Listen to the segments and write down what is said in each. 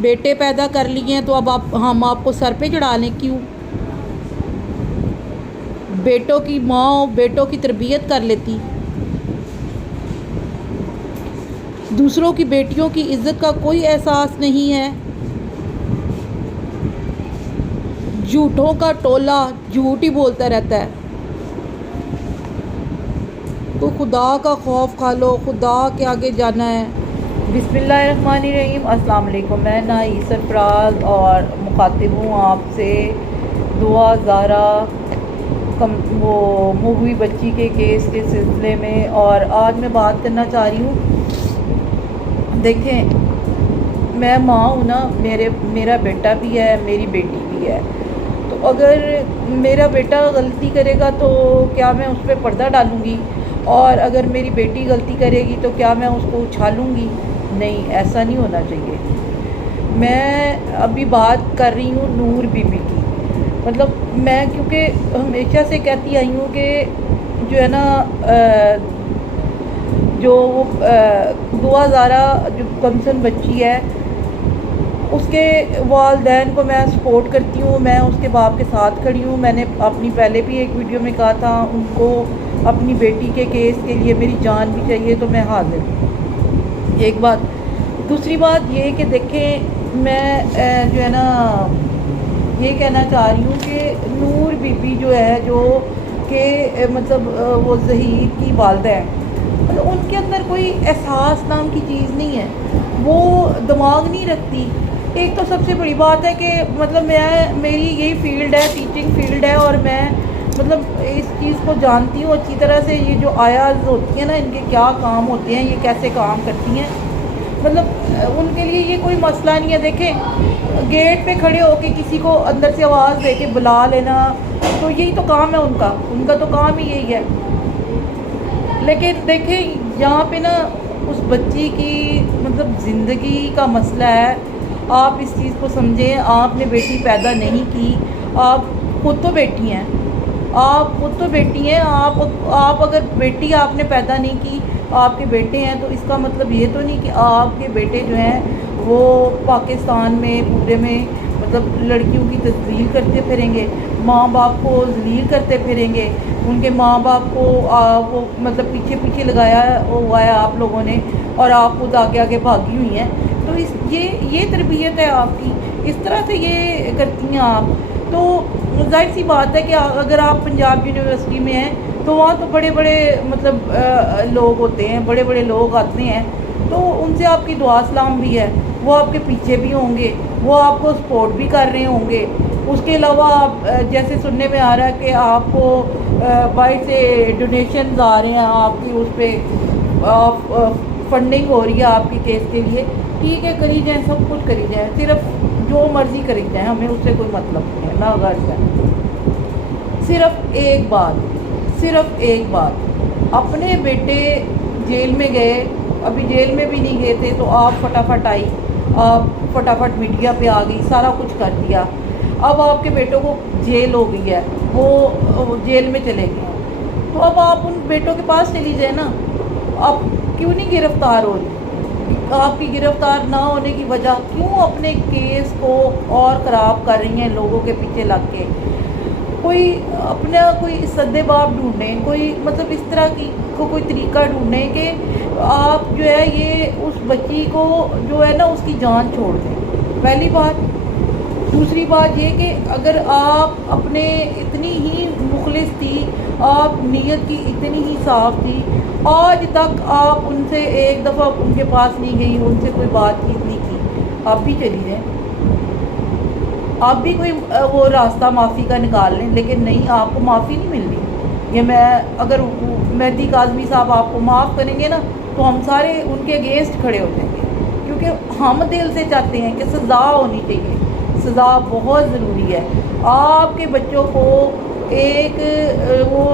بیٹے پیدا کر لیے ہیں تو اب ہم آپ کو سر پہ چڑھا لیں؟ کیوں؟ بیٹوں کی ماں بیٹوں کی تربیت کر لیتی، دوسروں کی بیٹیوں کی عزت کا کوئی احساس نہیں ہے؟ جھوٹوں کا ٹولہ جھوٹ ہی بولتا رہتا ہے۔ تو خدا کا خوف کھا لو، خدا کے آگے جانا ہے۔ بسم اللہ الرحمن الرحیم۔ السلام علیکم، میں نائی سرفراز اور مخاطب ہوں آپ سے 2011 وہ مووی بچی کے کیس کے سلسلے میں، اور آج میں بات کرنا چاہ رہی ہوں۔ دیکھیں، میں ماں ہوں نا، میرا بیٹا بھی ہے، میری بیٹی بھی ہے۔ تو اگر میرا بیٹا غلطی کرے گا تو کیا میں اس پہ پردہ ڈالوں گی؟ اور اگر میری بیٹی غلطی کرے گی تو کیا میں اس کو اچھالوں گی؟ نہیں، ایسا نہیں ہونا چاہیے۔ میں ابھی بات کر رہی ہوں نور بی بی کی۔ مطلب میں کیونکہ ہمیشہ سے کہتی آئی ہوں کہ جو ہے نا جو 2011 جو کنسرن بچی ہے اس کے والدین کو میں سپورٹ کرتی ہوں، میں اس کے باپ کے ساتھ کھڑی ہوں۔ میں نے اپنی پہلے بھی ایک ویڈیو میں کہا تھا، ان کو اپنی بیٹی کے کیس کے لیے میری جان بھی چاہیے تو میں حاضر ہوں۔ ایک بات۔ دوسری بات یہ کہ دیکھیں، میں جو ہے نا یہ کہنا چاہ رہی ہوں کہ نور بی بی جو ہے، جو کہ مطلب وہ ظہیر کی والدہ ہے، مطلب ان کے اندر کوئی احساس نام کی چیز نہیں ہے، وہ دماغ نہیں رکھتی۔ ایک تو سب سے بڑی بات ہے کہ مطلب میری یہی فیلڈ ہے، ٹیچنگ فیلڈ ہے، اور میں مطلب اس چیز کو جانتی ہوں اچھی طرح سے۔ یہ جو آیاز ہوتی ہیں نا، ان کے کیا کام ہوتے ہیں، یہ کیسے کام کرتی ہیں، مطلب ان کے لیے یہ کوئی مسئلہ نہیں ہے۔ دیکھیں، گیٹ پہ کھڑے ہو کے کسی کو اندر سے آواز دے کے بلا لینا، تو یہی تو کام ہے ان کا تو کام ہی یہی ہے۔ لیکن دیکھیں، یہاں پہ نا اس بچی کی مطلب زندگی کا مسئلہ ہے۔ آپ اس چیز کو سمجھیں، آپ نے بیٹی پیدا نہیں کی، آپ خود تو بیٹی ہیں، آپ اگر بیٹی آپ نے پیدا نہیں کی، آپ کے بیٹے ہیں، تو اس کا مطلب یہ تو نہیں کہ آپ کے بیٹے جو ہیں وہ پاکستان میں پورے میں مطلب لڑکیوں کی تذلیل کرتے پھریں گے، ماں باپ کو ذلیل کرتے پھریں گے، ان کے ماں باپ کو وہ مطلب پیچھے لگایا ہوا ہے آپ لوگوں نے، اور آپ خود آگے آگے بھاگی ہوئی ہیں۔ تو یہ تربیت ہے آپ کی، اس طرح سے یہ کرتی ہیں آپ۔ تو ظاہر سی بات ہے کہ اگر آپ پنجاب یونیورسٹی میں ہیں تو وہاں تو بڑے بڑے مطلب لوگ ہوتے ہیں، بڑے بڑے لوگ آتے ہیں، تو ان سے آپ کی دعا سلام بھی ہے، وہ آپ کے پیچھے بھی ہوں گے، وہ آپ کو سپورٹ بھی کر رہے ہوں گے۔ اس کے علاوہ آپ جیسے سننے میں آ رہا ہے کہ آپ کو باہر سے ڈونیشنز آ رہے ہیں، آپ کی اس پہ فنڈنگ ہو رہی ہے آپ کے کیس کے لیے، ٹھیک ہے، کری جائیں، سب کچھ کری جائیں، صرف جو مرضی کری جائیں، ہمیں اس سے کوئی مطلب نہیں ہے، نہ غرض ہے۔ صرف ایک بات، اپنے بیٹے جیل میں گئے، ابھی جیل میں بھی نہیں گئے تھے تو آپ فٹافٹ آئی، آپ فٹافٹ میڈیا پہ آ گئی، سارا کچھ کر دیا۔ اب آپ کے بیٹوں کو جیل ہو گئی ہے، وہ جیل میں چلے گئے، تو اب آپ ان بیٹوں کے پاس چلی جائیں نا۔ آپ کیوں نہیں گرفتار ہو رہی؟ آپ کی گرفتار نہ ہونے کی وجہ کیوں اپنے کیس کو اور خراب کر رہی ہیں لوگوں کے پیچھے لگ کے؟ کوئی سد باب ڈھونڈیں، کوئی مطلب اس طرح کی کوئی طریقہ ڈھونڈیں کہ آپ جو ہے یہ اس بچی کو جو ہے نا اس کی جان چھوڑ دیں، پہلی بات۔ دوسری بات یہ کہ اگر آپ اپنے اتنی ہی مخلص تھی، آپ نیت کی اتنی ہی صاف تھی، آج تک آپ ان سے ایک دفعہ ان کے پاس نہیں گئی، ان سے کوئی بات چیت نہیں کی، آپ بھی چلی جائیں، آپ بھی کوئی وہ راستہ معافی کا نکال لیں، لیکن نہیں، آپ کو معافی نہیں مل رہی۔ یہ اگر مہدی کاظمی صاحب آپ کو معاف کریں گے نا تو ہم سارے ان کے اگینسٹ کھڑے ہو جائیں گے، کیونکہ ہم دل سے چاہتے ہیں کہ سزا ہونی چاہیے، سزا بہت ضروری ہے۔ آپ کے بچوں کو ایک وہ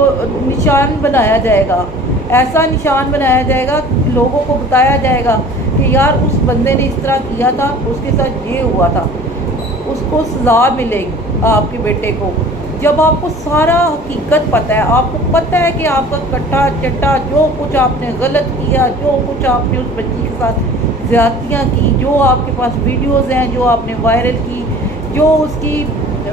نشان بنایا جائے گا، ایسا نشان بنایا جائے گا، لوگوں کو بتایا جائے گا کہ یار اس بندے نے اس طرح کیا تھا، اس کے ساتھ یہ ہوا تھا، اس کو سزا ملے گی آپ کے بیٹے کو۔ جب آپ کو سارا حقیقت پتہ ہے، آپ کو پتہ ہے کہ آپ کا کٹا چٹا جو کچھ آپ نے غلط کیا، جو کچھ آپ نے اس بچی کے ساتھ زیادتیاں کی، جو آپ کے پاس ویڈیوز ہیں جو آپ نے وائرل کی، جو اس کی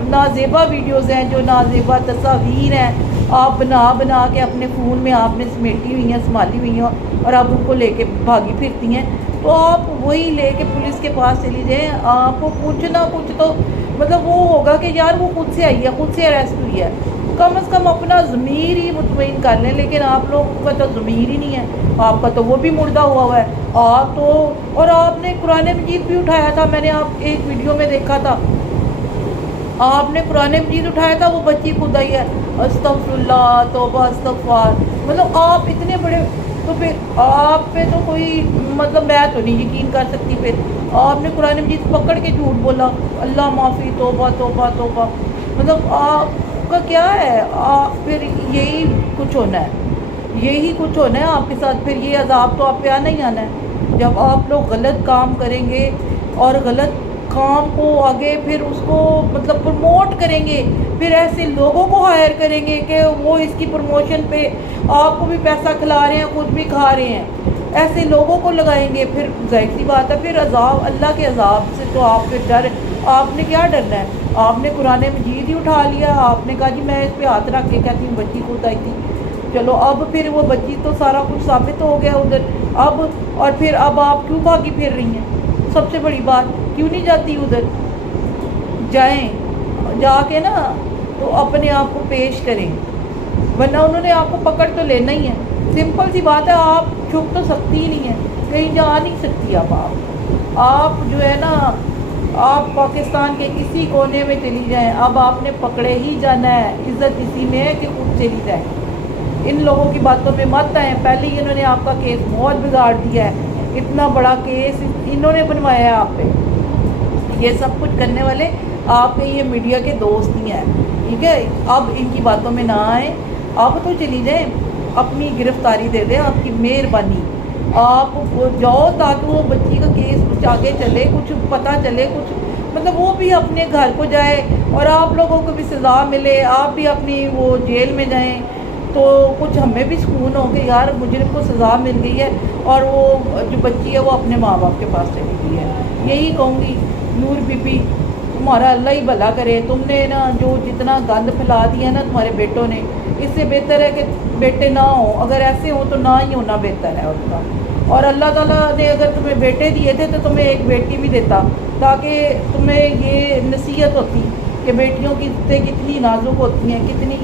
نازیبا ویڈیوز ہیں، جو نازیبا تصاویر ہیں آپ بنا کے اپنے فون میں آپ نے سمیٹی ہوئی ہیں، سنبھالی ہوئی ہیں اور آپ ان کو لے کے بھاگی پھرتی ہیں، تو آپ وہی لے کے پولیس کے پاس چلی جائیں. آپ کو کچھ نہ کچھ تو مطلب وہ ہوگا کہ یار وہ خود سے آئی ہے، خود سے اریسٹ ہوئی ہے. کم از کم اپنا ضمیر ہی مطمئن کر لیں. لیکن آپ لوگوں کا تو ضمیر ہی نہیں ہے، آپ کا تو وہ بھی مردہ ہوا ہے. آپ تو اور آپ نے قرآن مجید بھی اٹھایا تھا، میں نے آپ ایک ویڈیو میں دیکھا تھا، آپ نے قرآن مجید اٹھایا تھا، وہ بچی خود آئی ہے. استغفر اللہ، توبہ استغفار. مطلب آپ اتنے بڑے، تو پھر آپ پہ تو کوئی مطلب میں تو نہیں یقین کر سکتی. پھر آپ نے قرآن مجید پکڑ کے جھوٹ بولا، اللہ معافی، توبہ توبہ توبہ. مطلب آپ کا کیا ہے؟ پھر یہی کچھ ہونا ہے، یہی کچھ ہونا ہے آپ کے ساتھ. پھر یہ عذاب تو آپ پہ آنا ہی آنا ہے. جب آپ لوگ غلط کام کریں گے اور غلط کام کو آگے پھر اس کو مطلب پروموٹ کریں گے، پھر ایسے لوگوں کو ہائر کریں گے کہ وہ اس کی پروموشن پہ آپ کو بھی پیسہ کھلا رہے ہیں، خود بھی کھا رہے ہیں، ایسے لوگوں کو لگائیں گے، پھر ظاہر سی بات ہے پھر عذاب، اللہ کے عذاب سے تو آپ پھر ڈر. آپ نے کیا ڈرنا ہے؟ آپ نے قرآن مجید ہی اٹھا لیا. آپ نے کہا جی میں اس پہ ہاتھ رکھ کے کہتی ہوں بچی خود آئی تھی. چلو اب پھر وہ بچی تو سارا کچھ ثابت ہو گیا ادھر. اب اور پھر اب آپ کیوں بھاگی پھر رہی ہیں؟ سب سے بڑی بات کیوں نہیں جاتی ادھر؟ جائیں، جا کے نا تو اپنے آپ کو پیش کریں، ورنہ انہوں نے آپ کو پکڑ تو لینا ہی ہے. سمپل سی بات ہے، آپ چھپ تو سکتی ہی نہیں ہیں، کہیں جا نہیں سکتی. اب آپ جو ہے نا، آپ پاکستان کے کسی کونے میں چلی جائیں، اب آپ نے پکڑے ہی جانا ہے. عزت اسی میں ہے کہ خود چلی جائیں. ان لوگوں کی باتوں پہ مت آئیں. پہلے ہی انہوں نے آپ کا کیس بہت بگاڑ دیا ہے، اتنا بڑا کیس انہوں نے بنوایا ہے آپ پہ. یہ سب کچھ کرنے والے آپ کے یہ میڈیا کے دوست ہی ہیں، ٹھیک ہے؟ اب ان کی باتوں میں نہ آئیں. اب تو چلی جائیں، اپنی گرفتاری دے دیں. آپ کی مہربانی آپ جاؤ تاکہ وہ بچی کا کیس کچھ آگے چلے، کچھ پتہ چلے، کچھ مطلب وہ بھی اپنے گھر کو جائے اور آپ لوگوں کو بھی سزا ملے، آپ بھی اپنی وہ جیل میں جائیں، تو کچھ ہمیں بھی سکون ہو کہ یار مجرم کو سزا مل گئی ہے اور وہ جو بچی ہے وہ اپنے ماں باپ کے پاس چلی گئی ہے. یہی کہوں گی نور بی بی، تمہارا اللہ ہی بھلا کرے. تم نے نا جو جتنا گند پھیلا دیا نا تمہارے بیٹوں نے، اس سے بہتر ہے کہ بیٹے نہ ہوں. اگر ایسے ہوں تو نہ ہی ہونا بہتر ہے ان کا. اور اللہ تعالیٰ نے اگر تمہیں بیٹے دیے تھے تو تمہیں ایک بیٹی بھی دیتا، تاکہ تمہیں یہ نصیحت ہوتی کہ بیٹیوں کی رشتے کتنی نازک ہوتی ہیں، کتنی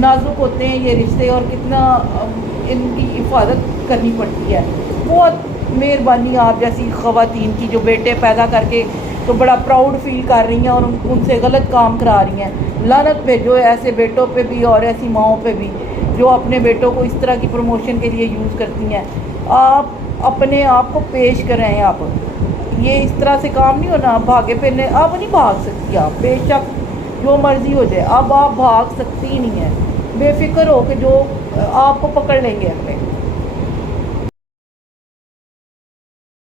نازک ہوتے ہیں یہ رشتے، اور کتنا ان کی حفاظت کرنی پڑتی ہے. بہت مہربانی آپ جیسی خواتین کی جو بیٹے پیدا کر کے تو بڑا پراؤڈ فیل کر رہی ہیں اور ان سے غلط کام کرا رہی ہیں. لعنت بھیجو ایسے بیٹوں پہ بھی اور ایسی ماؤں پہ بھی جو اپنے بیٹوں کو اس طرح کی پروموشن کے لیے یوز کرتی ہیں. آپ اپنے آپ کو پیش کریں. آپ یہ اس طرح سے کام نہیں ہونا. بھاگے پھرنے اب نہیں بھاگ سکتی آپ، بے شک جو مرضی ہو جائے اب آپ بھاگ سکتی ہی نہیں ہیں. بے فکر ہو کہ جو آپ کو پکڑ لیں گے اپنے.